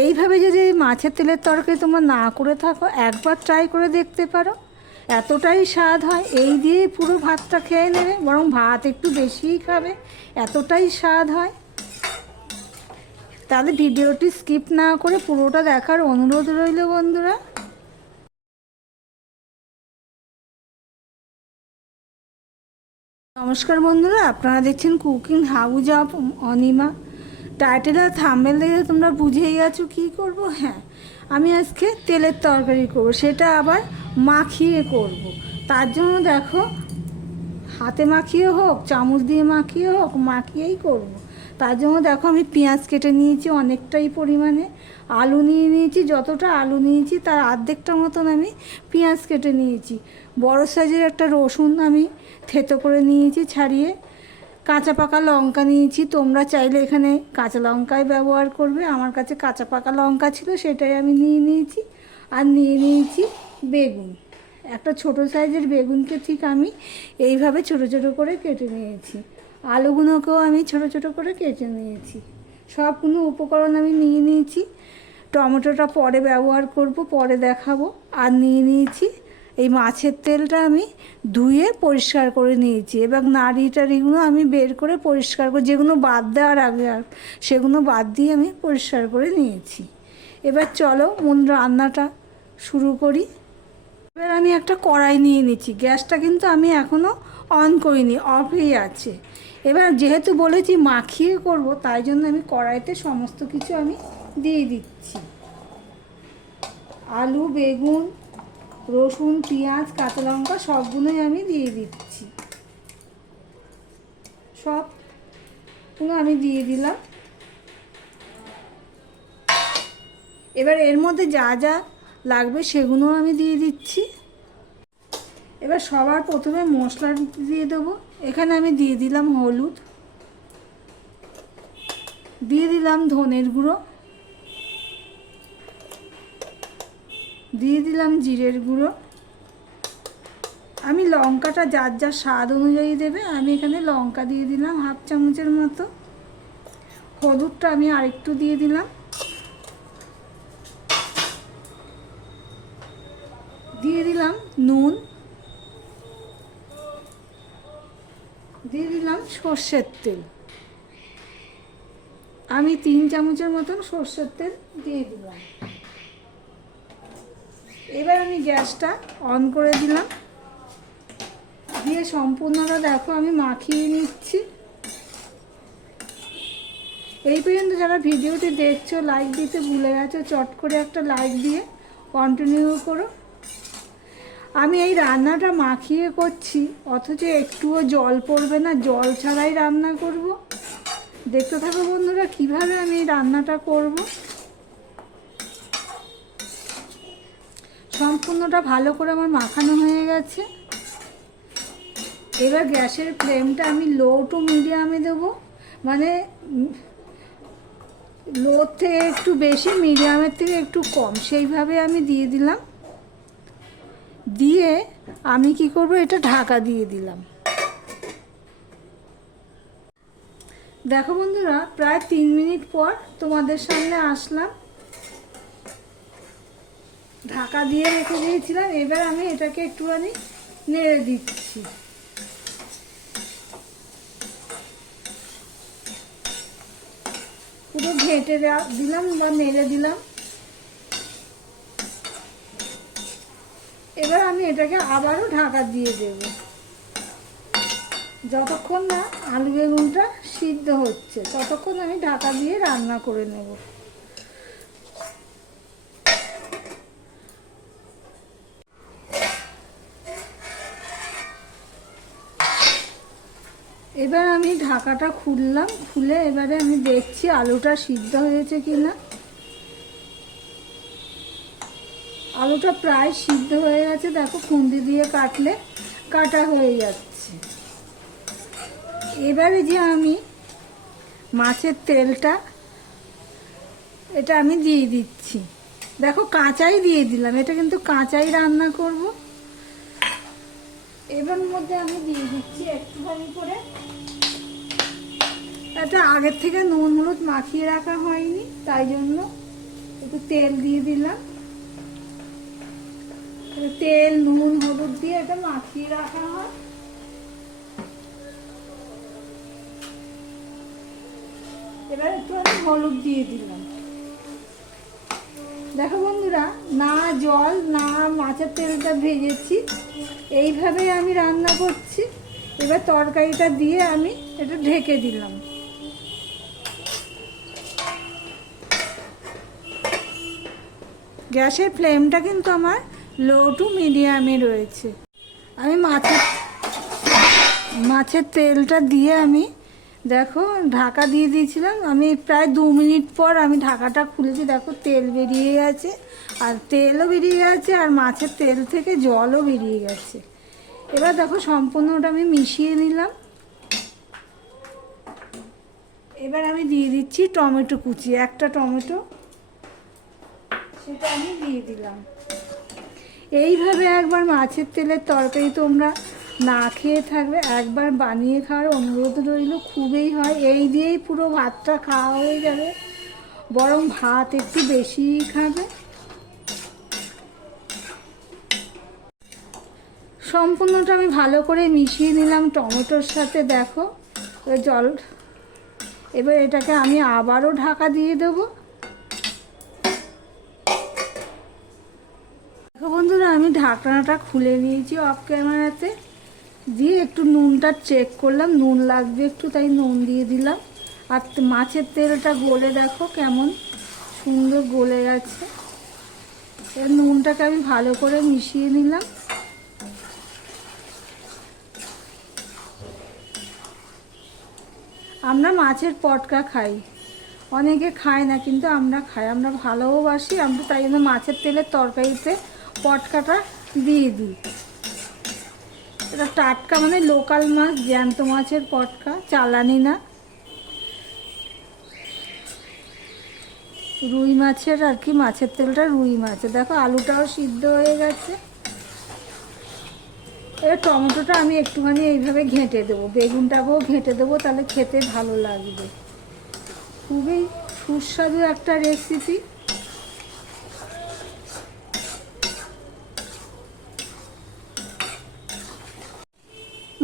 এইভাবে যদি মাছের তেলের তরকারি তোমরা না করে থাকো, একবার ট্রাই করে দেখতে পারো। এতটাই স্বাদ হয়, এই দিয়েই পুরো ভাতটা খেয়ে নেবে, বরং ভাত একটু বেশিই খাবে, এতটাই স্বাদ হয়। তাহলে ভিডিওটি স্কিপ না করে পুরোটা দেখার অনুরোধ রইল বন্ধুরা। নমস্কার বন্ধুরা, আপনারা দেখছেন cooking house of Anima title R thumbnail দেখে তোমরা বুঝেই গেছো কী করব? হ্যাঁ আমি আজকে তেলের তরকারি করব, সেটা আবার মাখিয়ে করব। তার জন্য দেখো, হাতে মাখিয়ে হোক, চামচ দিয়ে মাখিয়ে হোক, মাখিয়েই করব। তার জন্য দেখো, আমি পেঁয়াজ কেটে নিয়েছি অনেকটাই পরিমাণে। আলু নিয়ে নিয়েছি, যতটা আলু নিয়েছি, তার আর্ধেকটা মতন আমি পেঁয়াজ কেটে নিয়েছি। বড় সাইজের একটা রসুন আমি থেতো করে নিয়েছি ছাড়িয়ে। কাঁচা পাকা লঙ্কা নিয়েছি। তোমরা চাইলে এখানে কাঁচা লঙ্কাই ব্যবহার করবে। আমার কাছে কাঁচা পাকা লঙ্কা ছিল, সেটাই আমি নিয়ে নিয়েছি। আর নিয়ে নিয়েছি বেগুন। একটা ছোট সাইজের বেগুনকে ঠিক আমি এইভাবে ছোট ছোট করে কেটে নিয়েছি। আলুগুলোকেও আমি ছোট ছোট করে কেটে নিয়েছি। সবগুলো উপকরণ আমি নিয়ে নিয়েছি। টমেটোটা পরে ব্যবহার করব, পরে দেখাবো। আর নিয়ে নিয়েছি এই মাছের তেলটা আমি ধুয়ে পরিষ্কার করে নিয়েছি। এবং নাড়ি টাড়িগুলো আমি বের করে পরিষ্কার করে, যেগুলো বাদ দেওয়ার আগে আর সেগুলো বাদ দিয়ে আমি পরিষ্কার করে নিয়েছি। এবার চলো মূল রান্নাটা শুরু করি। এবার আমি একটা কড়াই নিয়ে নিচ্ছি। গ্যাসটা কিন্তু আমি এখনও অন করিনি, অফেই আছে। এবার যেহেতু বলেছি মাখিয়ে করব, তাই জন্য আমি কড়াইতে সমস্ত কিছু আমি দিয়ে দিচ্ছি। আলু, বেগুন রসুন, পেঁয়াজ, কাঁচা লঙ্কা সবগুলোই আমি দিয়ে দিচ্ছি। সবগুলো আমি দিয়ে দিলাম। এবার এর মধ্যে যা যা লাগবে সেগুলো আমি দিয়ে দিচ্ছি। এবার সবার প্রথমে মশলা দিয়ে দেবো। এখানে আমি দিয়ে দিলাম হলুদ। দিয়ে দিলাম ধনের গুঁড়ো। দিয়ে দিলাম জিরের গুঁড়ো। আমি লঙ্কাটা যার যার স্বাদ অনুযায়ী দেবে, আমি এখানে লঙ্কা দিয়ে দিলাম হাফ চামচের মতো। হলুদটা আমি আরেকটু দিয়ে দিলাম। দিয়ে দিলাম নুন। দিয়ে দিলাম সর্ষের তেল। আমি তিন চামচের মতন সর্ষের তেল দিয়ে দিলাম। এবার আমি গ্যাসটা অন করে দিলাম। দিয়ে সম্পূর্ণটা দেখো, আমি মাখিয়ে নিচ্ছি। এই পর্যন্ত যারা ভিডিওটি দেখছ লাইক দিতে ভুলে গেছো, চট করে একটা লাইক দিয়ে কন্টিনিউ করো। আমি এই রান্নাটা মাখিয়ে করছি, অথচ একটুও জল পড়বে না, জল ছাড়াই রান্না করব। দেখতে থাকো বন্ধুরা, কীভাবে আমি এই রান্নাটা করব। সম্পূর্ণটা ভালো করে আমার মাখানো হয়ে গেছে। এবার গ্যাসের ফ্লেমটা আমি লো টু মিডিয়ামে দেবো। মানে লো থেকে একটু বেশি, মিডিয়ামের থেকে একটু কম। সেইভাবে আমি দিয়ে দিলাম। দিয়ে আমি কি করব, এটা ঢাকা দিয়ে দিলাম। দেখো বন্ধুরা, প্রায় তিন মিনিট পর তোমাদের সামনে আসলাম। ঢাকা দিয়ে রেখে দিয়েছিলাম, এবার আমি এটাকে একটুখানি নেড়ে দিচ্ছি। পুরো ঘেঁটে দিলাম বা নেড়ে দিলাম। এবার আমি এটাকে আবারও ঢাকা দিয়ে দেব। যতক্ষণ না আলু বেগুনটা সিদ্ধ হচ্ছে, ততক্ষণ আমি ঢাকা দিয়ে রান্না করে নেব। এবার আমি ঢাকাটা খুললাম, খুলে এবারে আমি দেখছি আলুটা সিদ্ধ হয়েছে কিনা। আলুটা প্রায় সিদ্ধ হয়ে গেছে, দেখো খুন্দি দিয়ে কাটলে কাটা হয়ে যাচ্ছে। এবারে যে আমি মাছের তেলটা, এটা আমি দিয়ে দিচ্ছি। দেখো কাঁচাই দিয়ে দিলাম, এটা কিন্তু কাঁচাই রান্না করব। এবার মধ্যে আমি দিয়ে দিচ্ছি একটুখানি করে এটা আগের থেকে নুন হলুদ মাখিয়ে রাখা হয়নি, তাই জন্য একটু তেল দিয়ে দিলাম। তেল, নুন, হলুদ দিয়ে এটা মাখিয়ে রাখা হয়। এবার একটু আমি হলুদ দিয়ে দিলাম। দেখো বন্ধুরা, না জল, না মাছের তেলটা ভেজেছি এইভাবে আমি রান্না করছি। এবার তরকারিটা দিয়ে আমি এটা ঢেকে দিলাম। গ্যাসের ফ্লেমটা কিন্তু আমার লো টু মিডিয়ামে রয়েছে। আমি মাছের মাছের তেলটা দিয়ে আমি, দেখো, ঢাকা দিয়ে দিয়েছিলাম। আমি প্রায় দু মিনিট পর আমি ঢাকাটা খুলেছি। দেখো, তেল বেরিয়ে গেছে। আর তেলও বেরিয়ে গেছে, আর মাছের তেল থেকে জলও বেরিয়ে গেছে। এবার দেখো সম্পূর্ণ ওটা আমি মিশিয়ে নিলাম। এবার আমি দিয়ে দিচ্ছি টমেটো কুচি, একটা টমেটো। সেটা আমি দিয়ে দিলাম। এইভাবে একবার মাছের তেলের তরকারি তোমরা না খেয়ে থাকবে, একবার বানিয়ে খাওয়ার অনুরোধ রইল, খুবই হয়। এই দিয়েই পুরো ভাতটা খাওয়া হয়ে যাবে। বরং ভাত একটু বেশিই খাবে। সম্পূর্ণটা আমি ভালো করে মিশিয়ে নিলাম টমেটোর সাথে, দেখো। জল, এবার এটাকে আমি আবারও ঢাকা দিয়ে দেবো দেখো বন্ধুরা আমি ঢাকনাটা খুলে নিয়েছি অফ ক্যামেরাতে দিয়ে একটু নুনটা চেক করলাম, নুন লাগবে একটু, তাই নুন দিয়ে দিলাম। আর মাছের তেলটা গলে দেখো কেমন সুন্দর গলে গেছে। এবার নুনটাকে আমি ভালো করে মিশিয়ে নিলাম। আমরা মাছের পটকা খাই। অনেকে খায় না, কিন্তু আমরা খাই। আমরা ভালোবাসি, আমরা তাই জন্য মাছের তেলের তরকারিতে পটকাটা দিয়ে দিই। এটা টাটকা মানে লোকাল মাছ, জ্যান্ত মাছের পটকা, চালানি না। রুই মাছের আর কি, মাছের তেলটা রুই মাছের। দেখো, আলুটাও সিদ্ধ হয়ে গেছে। এবার টমেটোটা আমি একটুখানি এইভাবে ঘেঁটে দেবো। বেগুনটাকেও ঘেঁটে দেবো, তাহলে খেতে ভালো লাগবে। খুবই সুস্বাদু একটা রেসিপি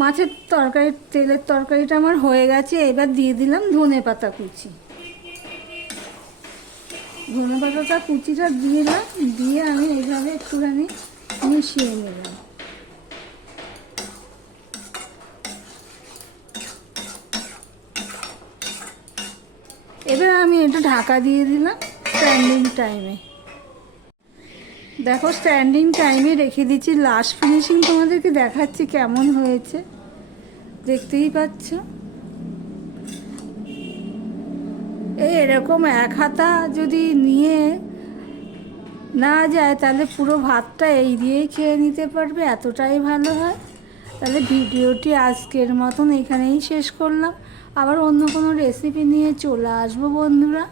মাছের তরকারি, তেলের তরকারিটা আমার হয়ে গেছে, এবার দিয়ে দিলাম ধনে পাতা কুচি। ধনে পাতাটা কুচিটা দিলাম দিয়ে আমি এইভাবে একটুখানি মিশিয়ে নিলাম। এবার আমি এটা ঢাকা দিয়ে দিলাম স্ট্যান্ডিং টাইমে দেখো স্ট্যান্ডিং টাইমে রেখে দিচ্ছি। লাস্ট ফিনিশিং তোমাদেরকে দেখাচ্ছি কেমন হয়েছে। দেখতেই পাচ্ছ। এই এরকম এক হাতা যদি নিয়ে না যায়, তাহলে পুরো ভাতটা এই দিয়েই খেয়ে নিতে পারবে। এতটাই ভালো হয়। তাহলে ভিডিওটি আজকের মতন এখানেই শেষ করলাম। আবার অন্য কোনো রেসিপি নিয়ে চলে আসব, বন্ধুরা।